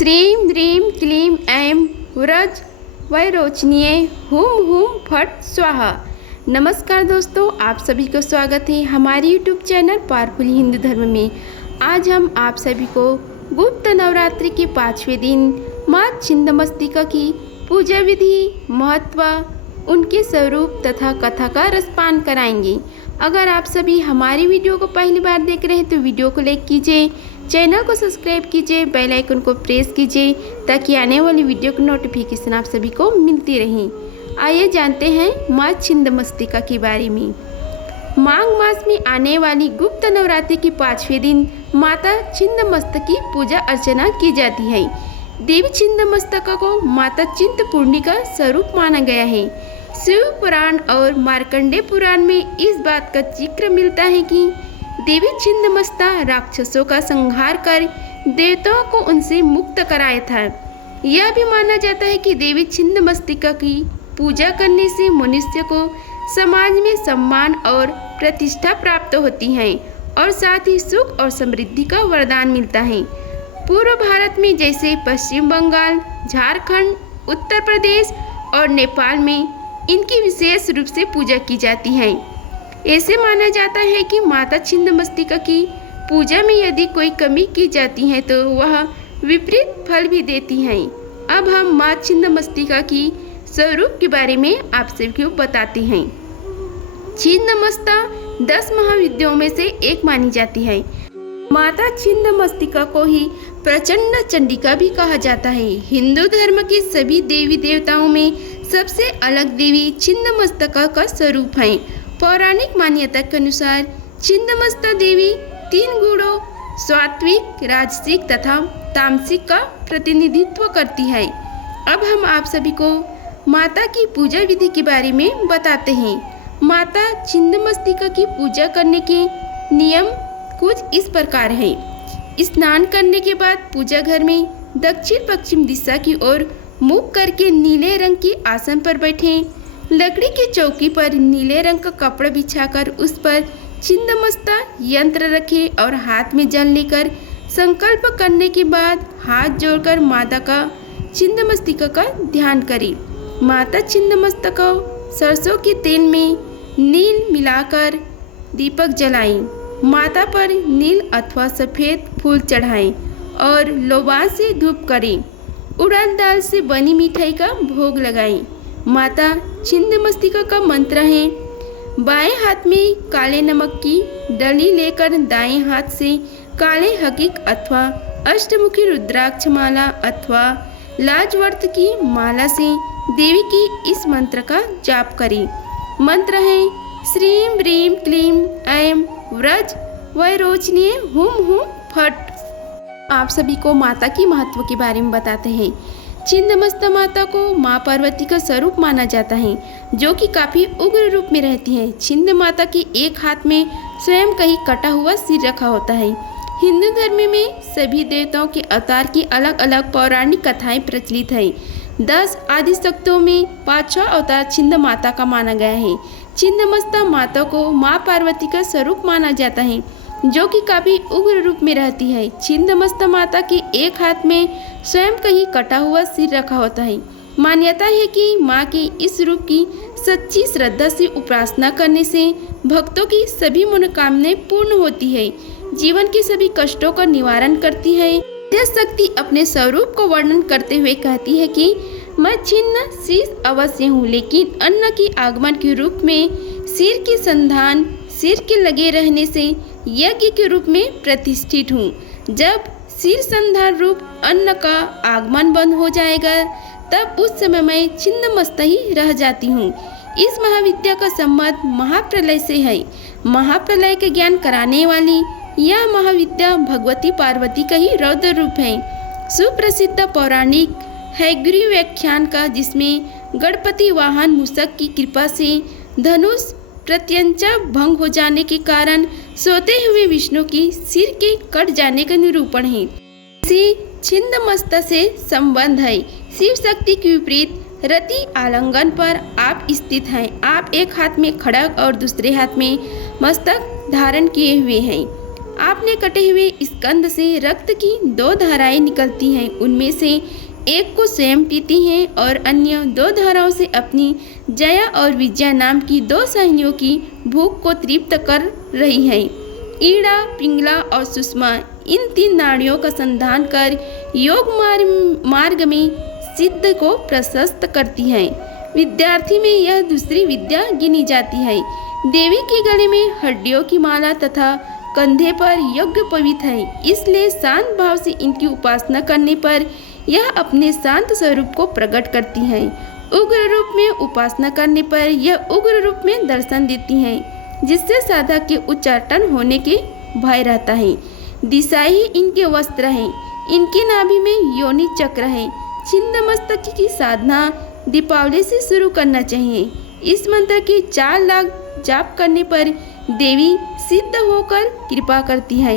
श्रीं ह्रीं क्लीं ऐं व्रज वैरोचनीय हुम हुम फट स्वाहा। नमस्कार दोस्तों, आप सभी को स्वागत है हमारे यूट्यूब चैनल पावरफुल हिंदू धर्म में। आज हम आप सभी को गुप्त नवरात्रि के 5वें दिन माँ छिन्नमस्तिका की पूजा विधि, महत्व, उनके स्वरूप तथा कथा का रसपान कराएंगे। अगर आप सभी हमारी वीडियो को पहली बार देख रहे हैं तो वीडियो को लाइक कीजिए, चैनल को सब्सक्राइब कीजिए, बेल आइकन को प्रेस कीजिए ताकि आने वाली वीडियो की नोटिफिकेशन आप सभी को मिलती रहे। आइए जानते हैं माँ छिन्नमस्तिका के बारे में। माघ मास में आने वाली गुप्त नवरात्रि के 5वें दिन माता छिन्नमस्तिका की पूजा अर्चना की जाती है। देवी छिन्नमस्तिका को माता चिंतपूर्णी का स्वरूप माना गया है। शिव पुराण और मार्कंडेय पुराण में इस बात का जिक्र मिलता है कि देवी छिन्नमस्तिका राक्षसों का संहार कर देवताओं को उनसे मुक्त कराया था। यह भी माना जाता है कि देवी छिन्नमस्तिका की पूजा करने से मनुष्य को समाज में सम्मान और प्रतिष्ठा प्राप्त होती है और साथ ही सुख और समृद्धि का वरदान मिलता है। पूर्व भारत में जैसे पश्चिम बंगाल, झारखंड, उत्तर प्रदेश और नेपाल में इनकी विशेष रूप से पूजा की जाती है। ऐसे माना जाता है कि माता छिन्नमस्तिका की पूजा में यदि कोई कमी की जाती है तो वह विपरीत फल भी देती है। अब हम माँ छिन्नमस्तिका की स्वरूप के बारे में आप सभी को बताते हैं। छिन्नमस्तिका 10 महाविद्याओं में से एक मानी जाती है। माता छिन्नमस्तिका को ही प्रचंड चंडिका भी कहा जाता है। हिंदू धर्म के सभी देवी देवताओं में सबसे अलग देवी छिन्नमस्तिका का स्वरूप है। पौराणिक मान्यता के अनुसार छिन्नमस्तिका देवी 3 गुणों सात्विक, राजसिक तथा तामसिक का प्रतिनिधित्व करती है। अब हम आप सभी को माता की पूजा विधि के बारे में बताते हैं। माता छिन्नमस्तिका की पूजा करने के नियम कुछ इस प्रकार है। स्नान करने के बाद पूजा घर में दक्षिण पश्चिम दिशा की ओर मुख करके नीले रंग के आसन पर बैठें। लकड़ी की चौकी पर नीले रंग का कपड़ा बिछाकर उस पर छिन्नमस्तिका यंत्र रखें और हाथ में जल लेकर संकल्प करने के बाद हाथ जोड़कर माता का छिन्नमस्तिका का ध्यान करें। माता छिन्नमस्तिका को सरसों के तेल में नील मिलाकर दीपक जलाएं। माता पर नील अथवा सफ़ेद फूल चढ़ाएं और लोबान से धूप करें। उड़द दाल से बनी मिठाई का भोग लगाएं। माता छिन्नमस्तिका का मंत्र है: बाएं हाथ में काले नमक की डली लेकर दाएं हाथ से काले हकीक अथवा अष्टमुखी रुद्राक्ष माला अथवा लाजवर्त की माला से देवी की इस मंत्र का जाप करें। मंत्र है: श्रीं ह्रीं क्लीं ऐं व्रज वैरोचनीय हुम हुम फट। आप सभी को माता की महत्व के बारे में बताते हैं। छिन्नमस्तिका माता को माँ पार्वती का स्वरूप माना जाता है, जो कि काफ़ी उग्र रूप में रहती है। छिन्न माता के एक हाथ में स्वयं कहीं कटा हुआ सिर रखा होता है। हिंदू धर्म में सभी देवताओं के अवतार की अलग अलग पौराणिक कथाएं प्रचलित हैं। 10 आदि शक्तियों में 5वां अवतार छिन्न माता का माना गया है। छिन्नमस्तिका माता को माँ पार्वती का स्वरूप माना जाता है, जो कि काफ़ी उग्र रूप में रहती है। छिन्नमस्तिका माता के एक हाथ में स्वयं कहीं कटा हुआ सिर रखा होता है। मान्यता है कि माँ के इस रूप की सच्ची श्रद्धा से उपासना करने से भक्तों की सभी मनोकामनाएं पूर्ण होती है, जीवन के सभी कष्टों का निवारण करती है। यह शक्ति अपने स्वरूप को वर्णन करते हुए कहती है कि मैं छिन्न शीश अवश्य हूँ, लेकिन अन्न के आगमन के रूप में सिर की संधान, सिर के लगे रहने से यज्ञ के रूप में प्रतिष्ठित हूँ। जब सिर संधान रूप अन्न का आगमन बंद हो जाएगा तब उस समय मैं छिन्नमस्तिका ही रह जाती हूँ। इस महाविद्या का संबंध महाप्रलय से है। महाप्रलय का ज्ञान कराने वाली यह महाविद्या भगवती पार्वती का ही रौद्र रूप है। सुप्रसिद्ध पौराणिक हैग्रीव व्याख्यान का, जिसमें गणपति वाहन मूषक की कृपा से धनुष प्रत्यंचा भंग हो जाने के कारण सोते हुए विष्णु की सिर के कट जाने का निरूपण है। इसी छिन्नमस्तिका से संबंध है। शिव शक्ति के विपरीत रति आलिंगन पर आप स्थित हैं। आप एक हाथ में खड्ग और दूसरे हाथ में मस्तक धारण किए हुए हैं। आपने कटे हुए स्कंद से रक्त की 2 धाराएं निकलती हैं। उनमें से एक को स्वयं पीती हैं और अन्य 2 धाराओं से अपनी जया और विजया नाम की 2 सहेलियों की भूख को तृप्त कर रही हैं। ईड़ा, पिंगला और सुषमा इन 3 नाड़ियों का संधान कर योग मार्ग में सिद्ध को प्रशस्त करती हैं। विद्यार्थी में यह दूसरी विद्या गिनी जाती है। देवी के गले में हड्डियों की माला तथा कंधे पर यज्ञ पवित्र है, इसलिए शांत भाव से इनकी उपासना करने पर यह अपने शांत स्वरूप को प्रकट करती हैं। उग्र रूप में उपासना करने पर यह उग्र रूप में दर्शन देती हैं, जिससे साधक के उच्चाटन होने के भय रहता है। दिशा ही इनके वस्त्र हैं। इनकी नाभि में योनि चक्र है। छिन्न मस्तक की साधना दीपावली से शुरू करना चाहिए। इस मंत्र के 4 लाख जाप करने पर देवी सिद्ध होकर कृपा करती है।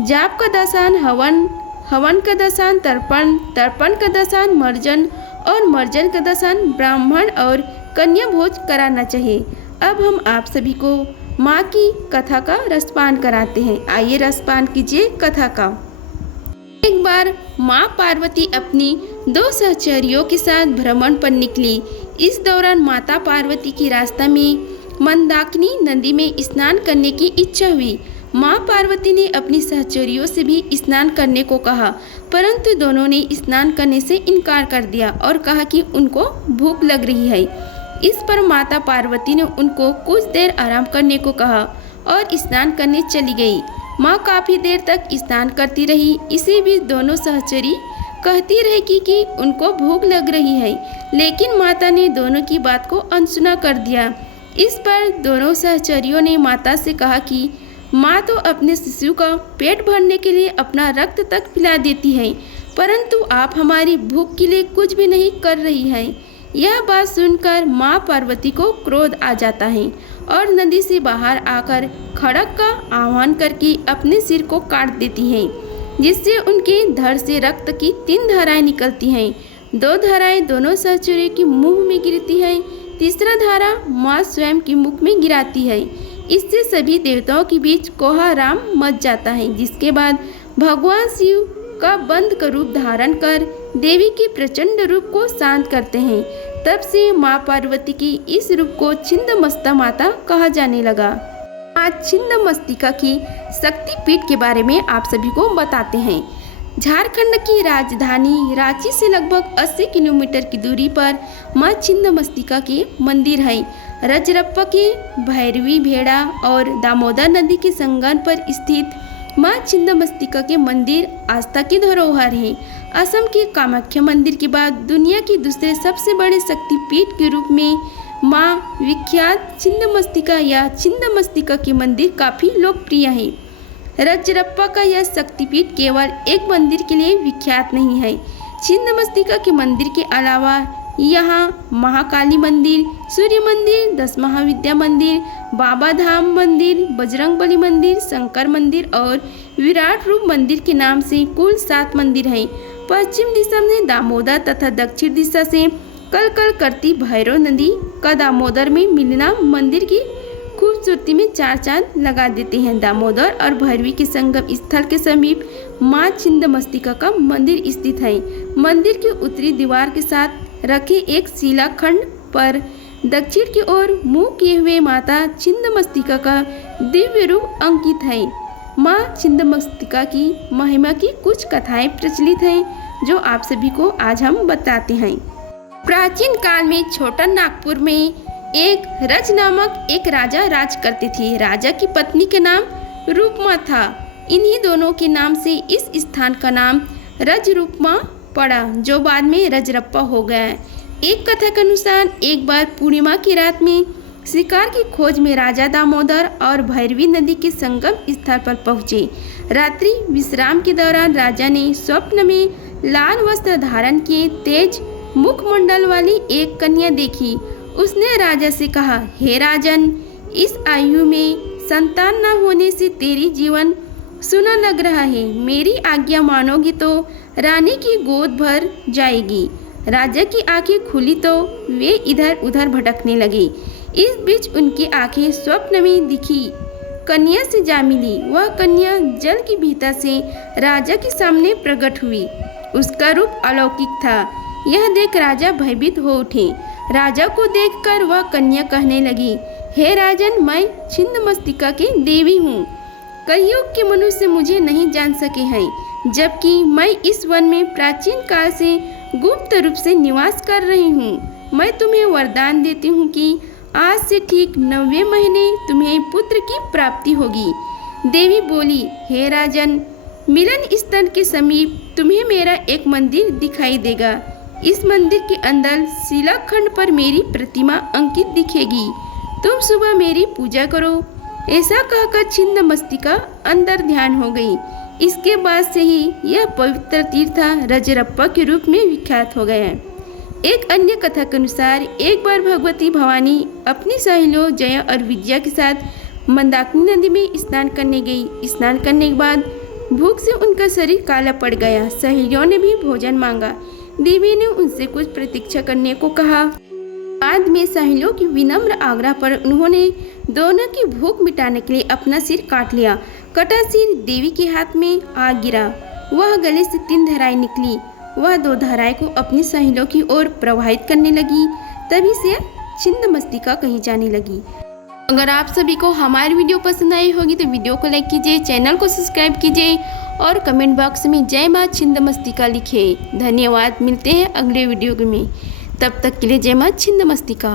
जाप का दशान हवन, हवन का दशान तर्पण, तर्पण का दशान मर्जन और मर्जन का दशान ब्राह्मण और कन्या भोज कराना चाहिए। अब हम आप सभी को माँ की कथा का रसपान कराते हैं। आइए रसपान कीजिए कथा का। एक बार माँ पार्वती अपनी 2 सहचरियों के साथ भ्रमण पर निकली। इस दौरान माता पार्वती की रास्ता में मंदाकिनी नदी में स्नान करने की इच्छा हुई। माँ पार्वती ने अपनी सहचरियों से भी स्नान करने को कहा, परंतु दोनों ने स्नान करने से इनकार कर दिया और कहा कि उनको भूख लग रही है। इस पर माता पार्वती ने उनको कुछ देर आराम करने को कहा और स्नान करने चली गई। माँ काफ़ी देर तक स्नान करती रही। इसी बीच दोनों सहचरी कहती रही कि उनको भूख लग रही है, लेकिन माता ने दोनों की बात को अनसुना कर दिया। इस पर दोनों सहचरियों ने माता से कहा कि माँ तो अपने शिशु का पेट भरने के लिए अपना रक्त तक पिला देती है, परंतु आप हमारी भूख के लिए कुछ भी नहीं कर रही हैं। यह बात सुनकर माँ पार्वती को क्रोध आ जाता है और नदी से बाहर आकर खड़ग का आह्वान करके अपने सिर को काट देती हैं, जिससे उनके धड़ से रक्त की 3 धाराएं निकलती हैं। 2 धाराएं दोनों सहचरियों के मुंह में गिरती हैं, तीसरा धारा माँ स्वयं के मुख में गिराती है। इससे सभी देवताओं के बीच कोहराम मच जाता है, जिसके बाद भगवान शिव का बंद का रूप धारण कर देवी के प्रचंड रूप को शांत करते हैं। तब से माँ पार्वती की इस रूप को छिन्नमस्ता माता कहा जाने लगा। आज छिन्नमस्तिका की शक्तिपीठ के बारे में आप सभी को बताते हैं। झारखंड की राजधानी रांची से लगभग 80 किलोमीटर की दूरी पर माँ छिन्नमस्तिका के मंदिर है। रजरप्पा के भैरवी भेड़ा और दामोदर नदी के संगम पर स्थित माँ छिन्नमस्तिका के मंदिर आस्था की धरोहर है। असम के कामाख्या मंदिर के बाद दुनिया की दूसरे सबसे बड़े शक्तिपीठ के रूप में माँ विख्यात छिन्नमस्तिका या छिन्नमस्तिका के मंदिर काफ़ी लोकप्रिय है। रजरप्पा का यह शक्तिपीठ केवल एक मंदिर के लिए विख्यात नहीं है। छिन्नमस्तिका के मंदिर के अलावा यहाँ महाकाली मंदिर, सूर्य मंदिर, 10 महाविद्या मंदिर, बाबा धाम मंदिर, बजरंगबली मंदिर, शंकर मंदिर और विराट रूप मंदिर के नाम से कुल 7 मंदिर हैं। पश्चिम दिशा में दामोदर तथा दक्षिण दिशा से कल कल करती भैरव नदी का दामोदर में मिलना मंदिर की खूबसूरती में 4 चांद लगा देते हैं। दामोदर और भैरवी के संगम स्थल के समीप माँ छिन्नमस्तिका का मंदिर स्थित है। मंदिर की उत्तरी दीवार के साथ रखे एक शिलाखंड पर दक्षिण की ओर मुंह किए हुए माता छिन्नमस्तिका का दिव्य रूप अंकित है। माँ छिन्नमस्तिका की महिमा की कुछ कथाएं प्रचलित हैं, जो आप सभी को आज हम बताते हैं। प्राचीन काल में छोटा नागपुर में एक रज नामक एक राजा राज करते थे। राजा की पत्नी का नाम रूपमा था। इन्हीं दोनों के नाम से इस स्थान का नाम रजरूपमा पड़ा, जो बाद में रजरप्पा हो गया। एक कथा के अनुसार एक बार पूर्णिमा की रात में शिकार की खोज में राजा दामोदर और भैरवी नदी के संगम स्थल पर पहुँचे। रात्रि विश्राम के दौरान राजा ने स्वप्न में लाल वस्त्र धारण किए तेज मुखमंडल वाली एक कन्या देखी। उसने राजा से कहा, हे राजन, इस आयु में संतान न होने से तेरी जीवन सुना लग रहा है। मेरी आज्ञा मानोगी तो रानी की गोद भर जाएगी। राजा की आंखें खुली तो वे इधर उधर भटकने लगे। इस बीच उनकी आंखें स्वप्न में दिखी। कन्या से जा मिली। वह कन्या जल की भीतर से राजा के सामने प्रकट हुई। उसका रूप अलौकिक था। यह देख राजा भयभीत हो उठे। राजा को देखकर वह कन्या कहने लगी, हे राजन, मैं छिन्नमस्तिका की देवी हूँ। कलयुग के मनुष्य मुझे नहीं जान सके हैं, जबकि मैं इस वन में प्राचीन काल से गुप्त रूप से निवास कर रही हूँ। मैं तुम्हें वरदान देती हूँ कि आज से ठीक 9वें महीने तुम्हें पुत्र की प्राप्ति होगी। देवी बोली, हे राजन, मिलन स्थल के समीप तुम्हें मेरा एक मंदिर दिखाई देगा। इस मंदिर के अंदर शिलाखंड पर मेरी प्रतिमा अंकित दिखेगी। तुम सुबह मेरी पूजा करो। ऐसा कहकर छिन्नमस्तिका अंदर ध्यान हो गई। इसके बाद से ही यह पवित्र तीर्थ रजरप्पा के रूप में विख्यात हो गया। एक अन्य कथा के अनुसार एक बार भगवती भवानी अपनी सहेलियों जया और विजया के साथ मंदाकिनी नदी में स्नान करने गई। स्नान करने के बाद भूख से उनका शरीर काला पड़ गया। सहेलियों ने भी भोजन मांगा। देवी ने उनसे कुछ प्रतीक्षा करने को कहा। बाद में सहेलियों की विनम्र आग्रह पर उन्होंने दोनों की भूख मिटाने के लिए अपना सिर काट लिया। कटा सिर देवी के हाथ में आ गिरा। वह गले से 3 धाराएं निकली। वह 2 धाराएं को अपनी सहेलियों की ओर प्रवाहित करने लगी। तभी से छिन्नमस्तिका कही जाने लगी। अगर आप सभी को हमारी वीडियो पसंद आई होगी तो वीडियो को लाइक कीजिए, चैनल को सब्सक्राइब कीजिए और कमेंट बॉक्स में जय मां छिन्नमस्तिका लिखिए। धन्यवाद। मिलते हैं अगले वीडियो में। तब तक के लिए जय मां छिन्नमस्तिका।